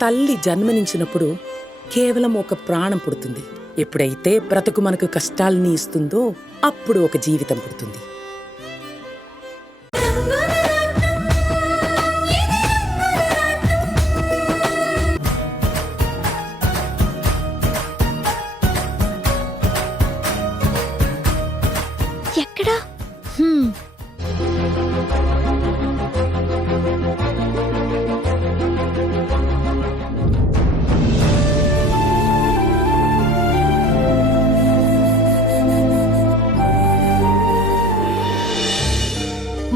తల్లి జన్మనించినప్పుడు కేవలం ఒక ప్రాణం పుడుతుంది. ఎప్పుడైతే బ్రతుకు మనకు కష్టాల్ని ఇస్తుందో అప్పుడు ఒక జీవితం పుడుతుంది. ఎక్కడా?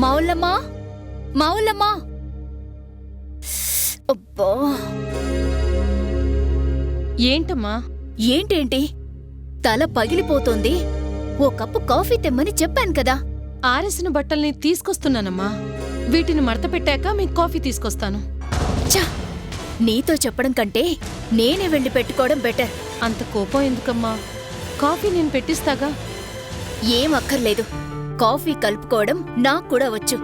మౌలమ్మా, మౌలమ్మా! అబ్బా, ఏంటమ్మా? ఏంటేంటి? తల పగిలిపోతోంది. ఓ కప్పు కాఫీ తెమ్మని చెప్పాను కదా. ఆరేసిన బట్టల్ని తీసుకొస్తున్నానమ్మా. వీటిని మడత పెట్టాక మీకు కాఫీ తీసుకొస్తాను. ఛ! నీతో చెప్పడం కంటే నేనే వెళ్ళి పెట్టుకోవడం బెటర్. అంత కోపం ఎందుకమ్మా? కాఫీ నేను పెట్టిస్తాగా. ఏం అక్కర్లేదు. కాఫీ కలుపుకోవడం నాకు కూడా వచ్చు.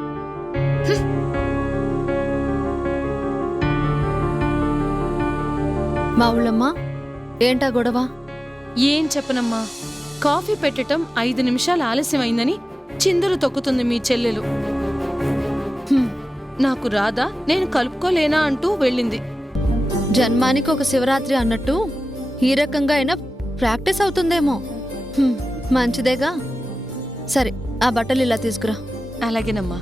మావుళ్ళమ్మా, ఏంటా గొడవ? ఏం చెప్పనమ్మా, కాఫీ పెట్టటం 5 నిమిషాలు ఆలస్యమైందని చిందరు తొక్కుతుంది మీ చెల్లెలు. నాకు రాదా, నేను కలుపుకోలేనా అంటూ వెళ్ళింది. జన్మానికి ఒక శివరాత్రి అన్నట్టు ఈ రకంగా అయినా ప్రాక్టీస్ అవుతుందేమో. మంచిదేగా. సరే, ఆ బట్టలు ఇలా తీసుకురా. అలాగేనమ్మా.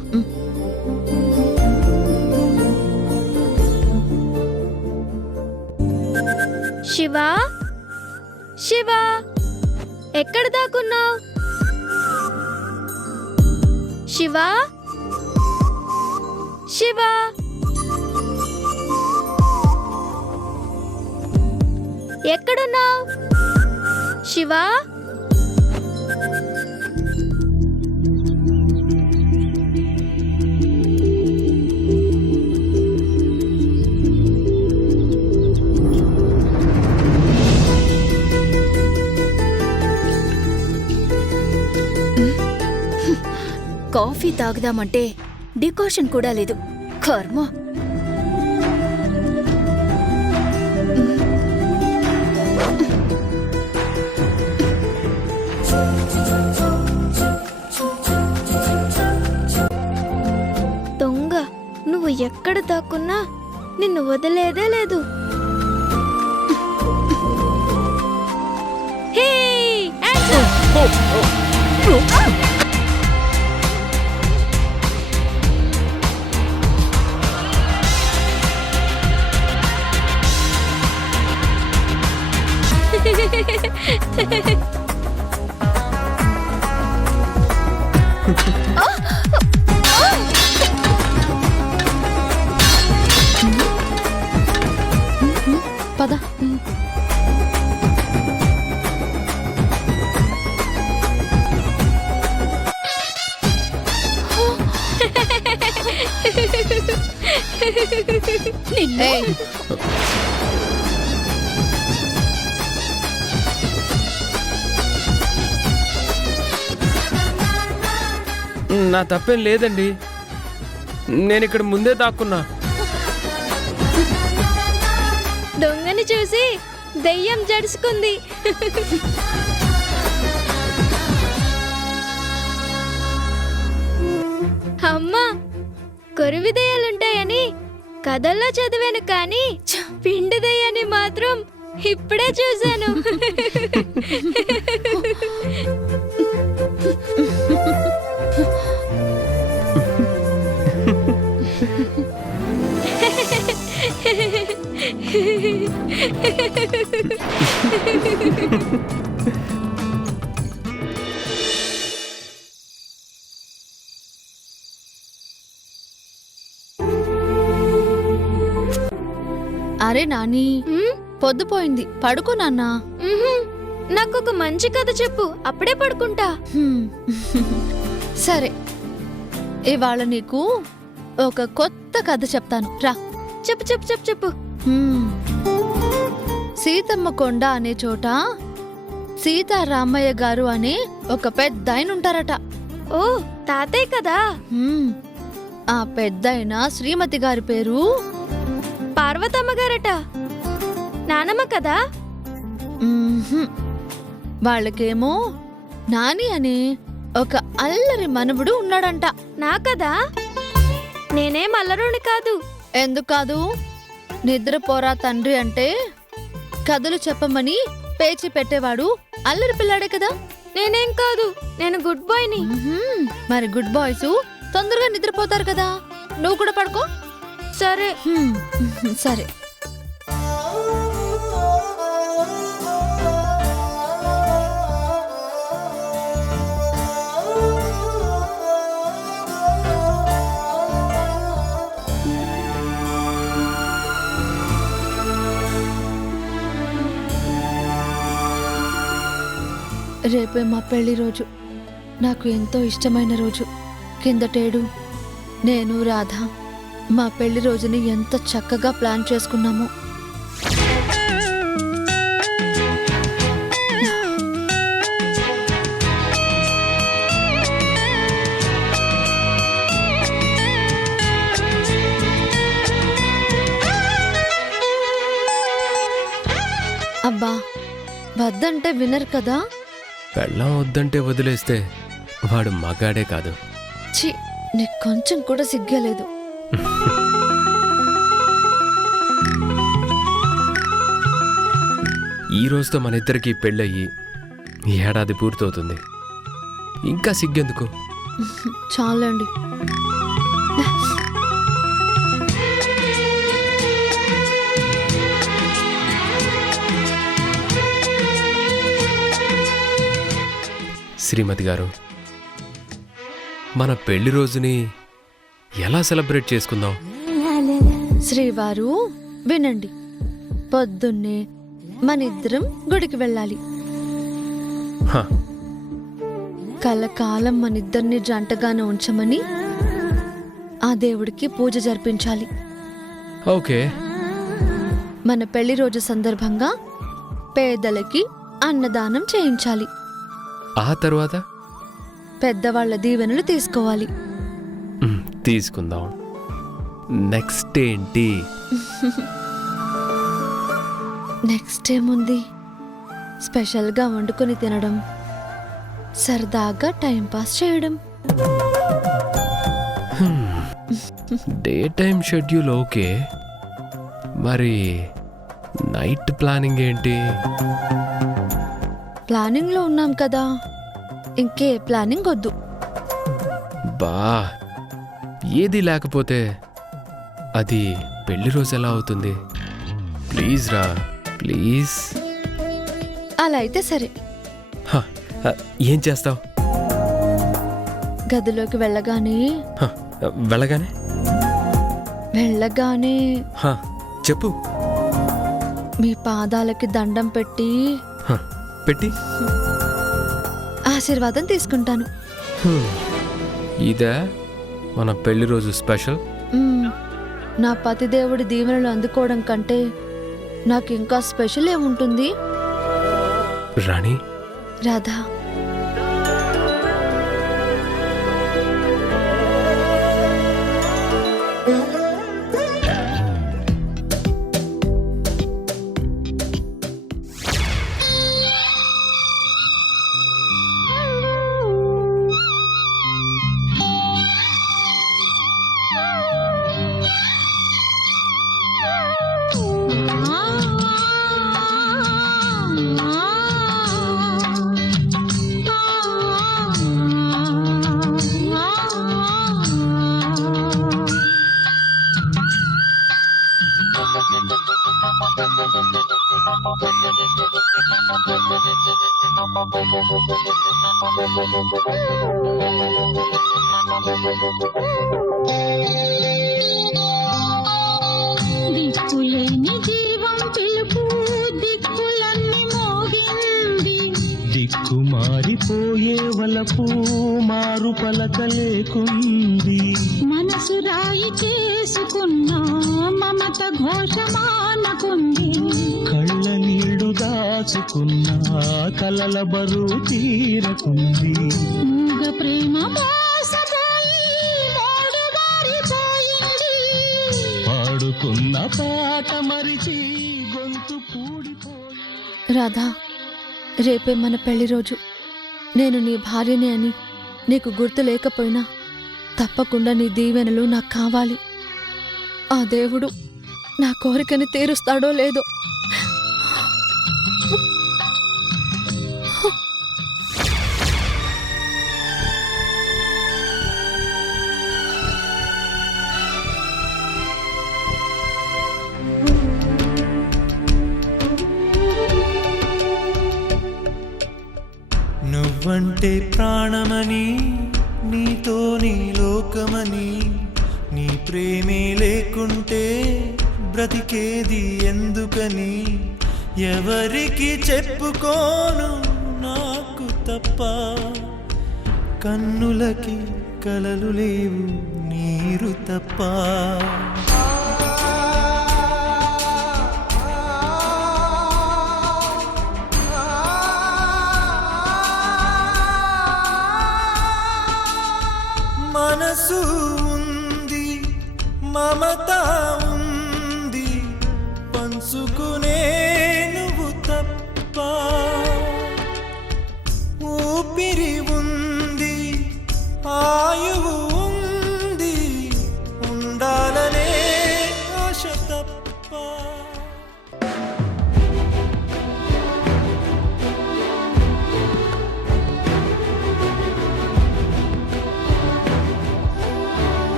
శివా, శివా, ఎక్కడ దాక్కున్నావు? శివా, శివా, ఎక్కడున్నావు? శివా, కాఫీ తాగుదామంటే డికాషన్ కూడా లేదు. కర్మ. దొంగ, నువ్వు ఎక్కడ దాక్కున్నా నిన్ను వదిలేదే లేదు. హే, పద. ఏయ్, నా తప్పేం లేదండి. నేనిక్కడ ముందే దాక్కున్నా. దొంగని చూసి దెయ్యం జడుచుకుంది. అమ్మా, కొరివి దెయ్యాలుంటాయని కథల్లో చదివాను, కానీ పిండి దెయ్యాన్ని మాత్రం ఇప్పుడే చూశాను. అరే నాని, పొద్దుపోయింది, పడుకో నాన్నా. నాకొక మంచి కథ చెప్పు, అప్పుడే పడుకుంటా. సరే, ఇవాళ నీకు ఒక కొత్త కథ చెప్తాను, రా. చెప్పు చెప్పు చెప్పు చెప్పు. సీతమ్మ కొండ అనే చోట సీతారామయ్య గారు అనే ఒక పెద్దాయన ఉంటారట. ఓ, తాతయ్య కదా. ఆ పెద్దాయన శ్రీమతి గారి పేరు పార్వతమ్మ గారట. నానమ్మ కదా? మ్మ్హ్మ్. వాళ్ళకేమో నాని అని ఒక అల్లరి మనవుడు ఉన్నాడంట. నా కదా? నేనేం అల్లరుని కాదు. ఎందుకు కాదు? నిద్రపోరా తండ్రి అంటే కథలు చెప్పమని పేచి పెట్టేవాడు అల్లరి పిల్లాడే కదా. నేనేం కాదు, నేను గుడ్ బాయ్ని. మ్మ్హ్మ్. మరి గుడ్ బాయ్స్ తొందరగా నిద్రపోతారు కదా. నువ్వు కూడా పడుకో. సరే. సరే. రేపే మా పెళ్లి రోజు. నాకు ఎంతో ఇష్టమైన రోజు. కిందటేడు నేను రాధ మా పెళ్లి రోజుని ఎంత చక్కగా ప్లాన్ చేసుకున్నామో. అబ్బా, వద్దంటే వినరు కదా. పెళ్ళం వద్దంటే వదిలేస్తే వాడు మగాడే కాదు. ఛీ, నీకు కొంచెం కూడా సిగ్గలేదు. ఈ రోజుతో మన ఇద్దరికి పెళ్ళయ్యి ఏడాది పూర్తవుతుంది. ఇంకా సిగ్గెందుకు? చాలండి. శ్రీమతి గారు, మన పెళ్లి రోజుని ఎలా సెలబ్రేట్ చేసుకుందాం? శ్రీవారు వినండి. పొద్దున్నే మనిద్దరం గుడికి వెళ్ళాలి. హ, కలకాలం మనిద్దరిని జంటగానే ఉంచమని ఆ దేవుడికి పూజ జరిపించాలి. ఓకే. మన పెళ్లి రోజు సందర్భంగా పేదలకి అన్నదానం చేయించాలి. ఆ తర్వాత పెద్దవాళ్ల దీవెనలు తీసుకోవాలి. తీసుకుందాం. నెక్స్ట్ ఏంటి? నెక్స్ట్ ఏముంది? స్పెషల్గా వండుకొని తినడం, సరదాగా టైం పాస్ చేయడం. డే టైం షెడ్యూల్ ఓకే, మరి నైట్ ప్లానింగ్ ఏంటి? ప్లానింగ్లో ఉన్నాం కదా, ఇంకే ప్లానింగ్ వద్దు. బా, ఏది లేకపోతే అది పెళ్లి రోజు ఎలా అవుతుంది? ప్లీజ్ రా, ప్లీజ్. అలా అయితే సరే. ఏం చేస్తావు? గదిలోకి వెళ్ళగానే వెళ్ళగానే వెళ్ళగానే చెప్పు. మీ పాదాలకి దండం పెట్టి పెట్టి ఆశీర్వాదం తీసుకుంటాను. ఇదే మన పెళ్లి రోజు స్పెషల్. నా పతిదేవుడి దీవెనలు అందుకోవడం కంటే నాకు ఇంకా స్పెషల్ ఏముంటుంది? రాణి, రాధా, దిక్కులేని జీవం పిలుపు దిక్కులన్నీ మోగింది. దిక్కు మారిపోయే వలపు మారు పలక లేకుంది. మనసు రాయి చేసుకున్న మమత ఘోషమానకుంది. కళ్ళ నీళ్లు దాచుకున్న కలల బరువు తీరకుంది. మూగ ప్రేమ మోసపోయి మోడు మారిపోయింది. పాడుకో పాడుకున్న పాట మరిచి గొంతు పూడిపోయి. రాధా, రేపే మన పెళ్లి రోజు. నేను నీ భార్యనే అని నీకు గుర్తు లేకపోయినా తప్పకుండా నీ దీవెనలు నాకు కావాలి. ఆ దేవుడు నా కోరికని తీరుస్తాడో లేదో. నువ్వంటే ప్రాణమని, నీతోనే లోకమని, నీ ప్రేమే లేకుంటే బ్రతికేది ఎందుకని ఎవరికి చెప్పుకోను నాకు తప్ప. కన్నులకి కలలు లేవు నీరు తప్ప. మనసు ఉంది, మమత ఉంది, పంచుకునే నువ్వు తప్ప. ఊపిరి ఉంది, ఆయువు ఉంది, ఉండాలనే ఆశ తప్ప.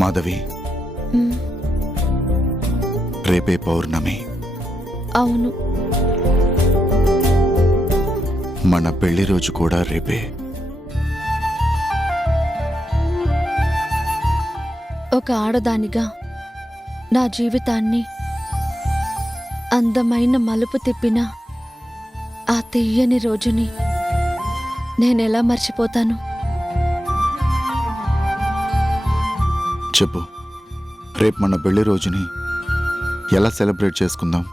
మాధవి, ఉమ్, రేపే పౌర్ణమి. అవును, మన పెళ్లి రోజు కూడా రేపే. ఒక ఆడదానిగా నా జీవితాన్ని అందమైన మలుపు తిప్పిన ఆ తీయని రోజుని నేనెలా మర్చిపోతాను? చెప్పు, రేపు మన పెళ్లి రోజుని ఎలా సెలబ్రేట్ చేసుకుందాం?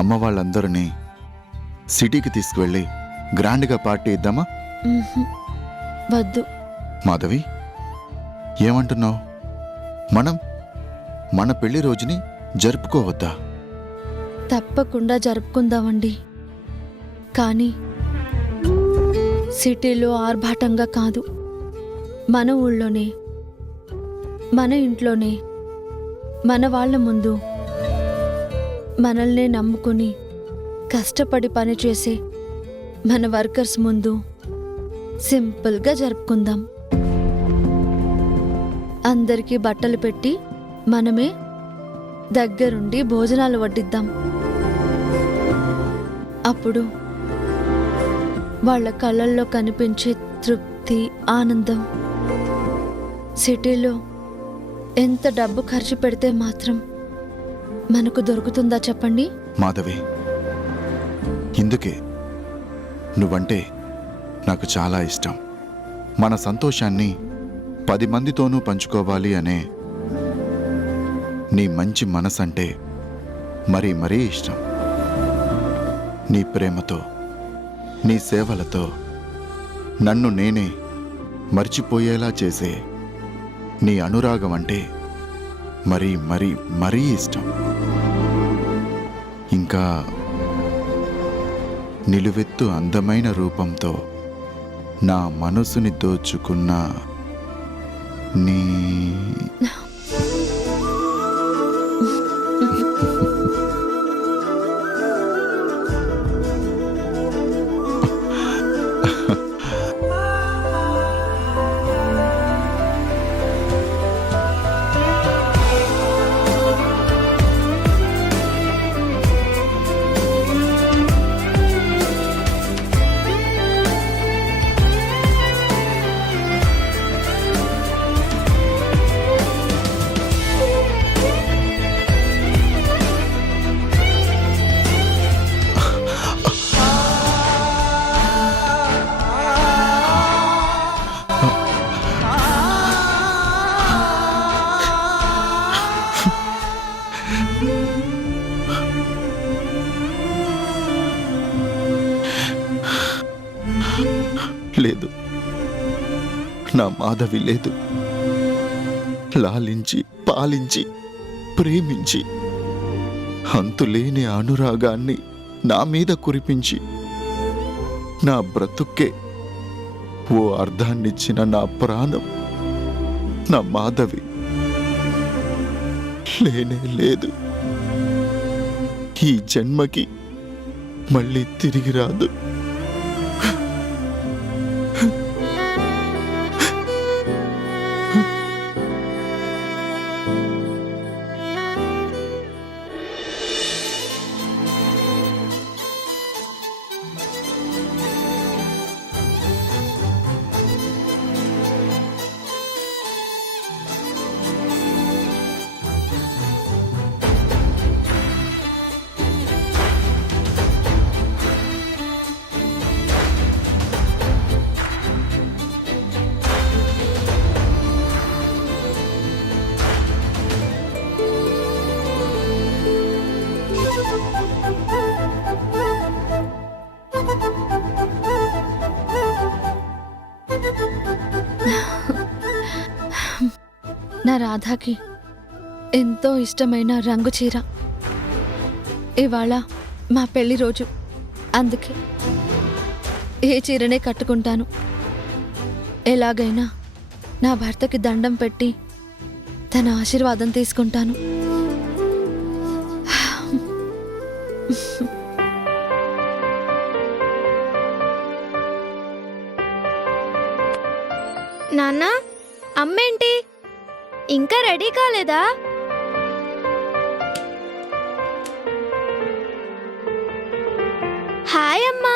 అమ్మ వాళ్ళందరినీ సిటీకి తీసుకువెళ్ళి గ్రాండ్గా పార్టీ ఇద్దామా? ఉహుం, వద్దు. మాధవి, ఏమంటున్నావు? మనం మన పెళ్లి రోజుని జరుపుకోవద్దా? తప్పకుండా జరుపుకుందామండి, కానీ సిటీలో ఆర్భాటంగా కాదు. మన ఊళ్ళోనే, మన ఇంట్లోనే, మన వాళ్ళ ముందు, మనల్నే నమ్ముకుని కష్టపడి పనిచేసే మన వర్కర్స్ ముందు సింపుల్గా జరుపుకుందాం. అందరికీ బట్టలు పెట్టి మనమే దగ్గరుండి భోజనాలు వడ్డిద్దాం. అప్పుడు వాళ్ళ కళ్ళల్లో కనిపించే తృప్తి, ఆనందం సిటీలో ఎంత డబ్బు ఖర్చు పెడితే మాత్రం మనకు దొరుకుతుందా చెప్పండి? మాధవి, ఇందుకే నువ్వంటే నాకు చాలా ఇష్టం. మన సంతోషాన్ని 10 మందితోనూ పంచుకోవాలి అనే నీ మంచి మనసంటే మరీ మరీ ఇష్టం. నీ ప్రేమతో, నీ సేవలతో నన్ను నేనే మర్చిపోయేలా చేసే నీ అనురాగం అంటే మరీ మరీ మరీ ఇష్టం. ఇంకా నిలువెత్తు అందమైన రూపంతో నా మనసుని దోచుకున్న నీ నా మాధవి లేదు. లాలించి పాలించి ప్రేమించి అంతులేని అనురాగాన్ని నా మీద కురిపించి నా బ్రతుక్కే ఓ అర్థాన్నిచ్చిన నా ప్రాణం నా మాధవి లేనే లేదు. ఈ జన్మకి మళ్ళీ తిరిగి రాదు. నా రాధాకి ఎంతో ఇష్టమైన రంగు చీర. ఇవాళ మా పెళ్లి రోజు, అందుకే ఏ చీరనే కట్టుకుంటాను. ఎలాగైనా నా భర్తకి దండం పెట్టి తన ఆశీర్వాదం తీసుకుంటాను. నాన్న, అమ్మేంటి ఇంకా రెడీ కాలేదా? హాయ్ అమ్మా.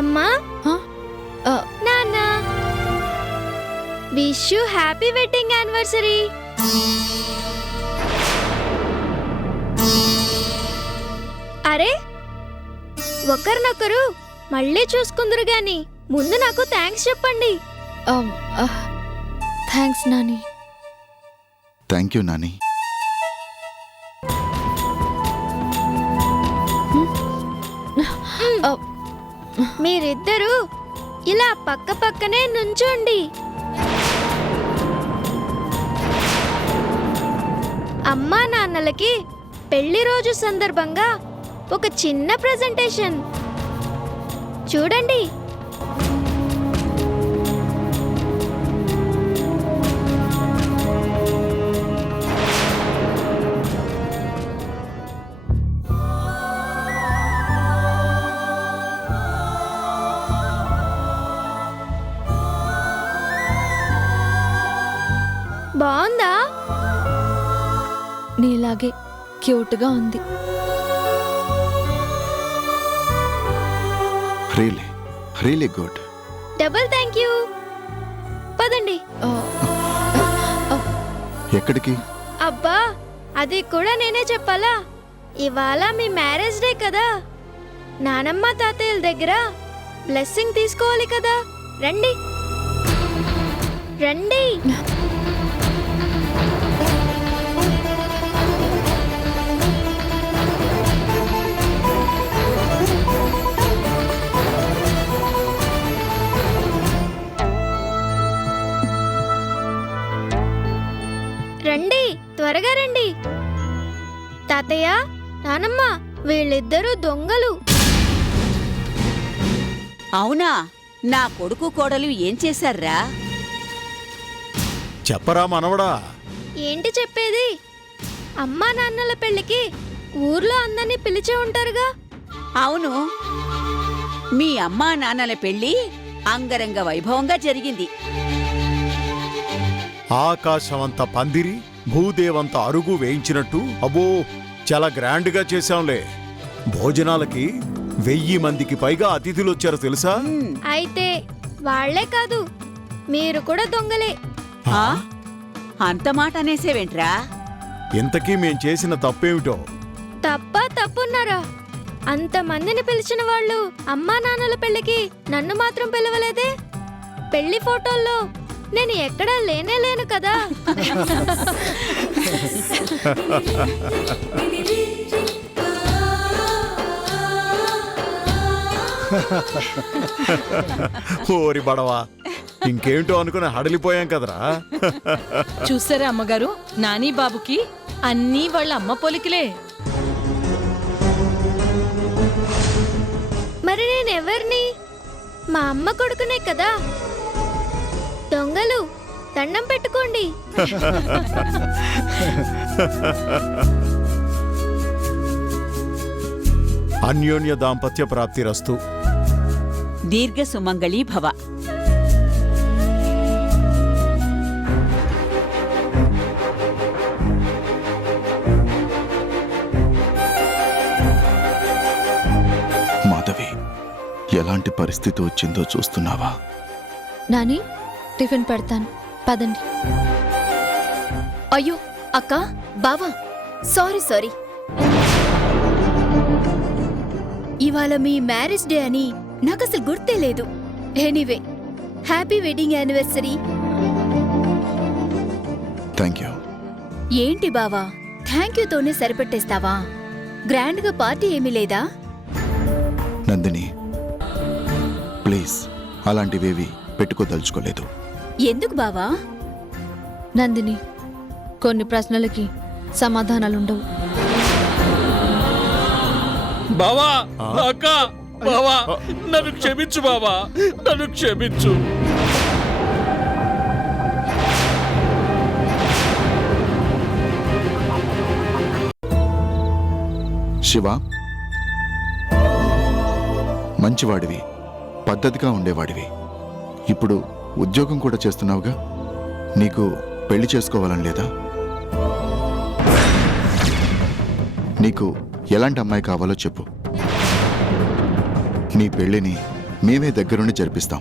అమ్మా, నాన్న, wish you happy wedding anniversary. అరే, ఒకరినొకరు మళ్ళీ చూసుకుందరు గాని ముందు నాకు థ్యాంక్స్ చెప్పండి. Thanks Nani. Thank you Nani. మీరిద్దరూ ఇలా పక్క పక్కనే నుంచోండి. అమ్మా నాన్నలకి పెళ్లి రోజు సందర్భంగా ఒక చిన్న ప్రెజెంటేషన్ చూడండి. బాగుందా? నీలాగే క్యూట్గా ఉంది. Really really good. Double thank you. పదండి. ఎక్కడికి? అబ్బా, అది కూడా నేనే చెప్పాలా? ఇవాళ మీ మ్యారేజ్ డే కదా, నానమ్మ తాతయ్యల దగ్గర బ్లెస్సింగ్ తీసుకోవాలి కదా. రండి రండి. రండి, త్వరగా రండి. తాతయ్య, నానమ్మ, వీళ్ళిద్దరూ దొంగలు. అవునా? నా కొడుకు కోడలు ఏం చేశారా? చెప్పరా మనవడా. ఏంటి చెప్పేది? అమ్మా నాన్నల పెళ్లికి ఊర్లో అందరినీ పిలిచే ఉంటారుగా. అవును, మీ అమ్మా నాన్నల పెళ్లి అంగరంగ వైభవంగా జరిగింది. ఆకాశమంత పందిరి, భూదేవంత అరుగు వేయించినట్టు అబ్బో చాలా గ్రాండ్ గా చేశాంలే. భోజనాలకి 1000 మందికి పైగా అతిథులు వచ్చారు తెలుసా? అయితే వాళ్లే కాదు, మీరు కూడా దొంగలే. ఆ? అంత మాట అనేసేవేంట్రా? ఇంతకీ మేం చేసిన తప్పేమిటో? తప్పున్నారా? అంతమందిని పిలిచిన వాళ్ళు అమ్మా నాన్నల పెళ్లికి నన్ను మాత్రం పిలవలేదే. పెళ్లి ఫోటోల్లో నేను ఎక్కడా లేను కదా. ఓరి బడవా, ఇంకేంటో అనుకుని హడలిపోయాం కదరా. చూసారా అమ్మగారు, నాని బాబుకి అన్నీ వాళ్ళ అమ్మ పోలికలే. మరి నేను ఎవరిని? మా అమ్మ కొడుకునే కదా. దొంగలు దండం పెట్టుకోండి. అన్యోన్య దాంపత్య ప్రాప్తిరస్తు. దీర్ఘ సుమంగళీ భవ. మాధవి, ఎలాంటి పరిస్థితి వచ్చిందో చూస్తున్నావా? నాని, టిఫిన్ పెడతాను, పదండి. అయ్యో అక్క, బావా, సారీ. ఇవాళ మీ మ్యారేజ్ డే అని నాకు అసలు గుర్తే లేదు. Anyway, happy wedding anniversary. Thank you. ఏంటి బావా, థ్యాంక్ యూతోనే సరిపెట్టేస్తావా? గ్రాండ్గా పార్టీ ఏమీ లేదా? నందిని, ప్లీజ్, అలాంటివేవి పెట్టుకోదలుచుకోలేదు. ఎందుకు బావా? నందిని, కొన్ని ప్రశ్నలకి సమాధానాలుండవు. బావా, అక్క, బావా, నన్ను క్షమించు బావా, నన్ను క్షమించు. శివ, మంచివాడివి, పద్ధతిగా ఉండేవాడివి. ఇప్పుడు ఉద్యోగం కూడా చేస్తున్నావుగా, నీకు పెళ్లి చేసుకోవాలని లేదా? నీకు ఎలాంటి అమ్మాయి కావాలో చెప్పు. నీ పెళ్లిని మేమే దగ్గరుండి జరిపిస్తాం.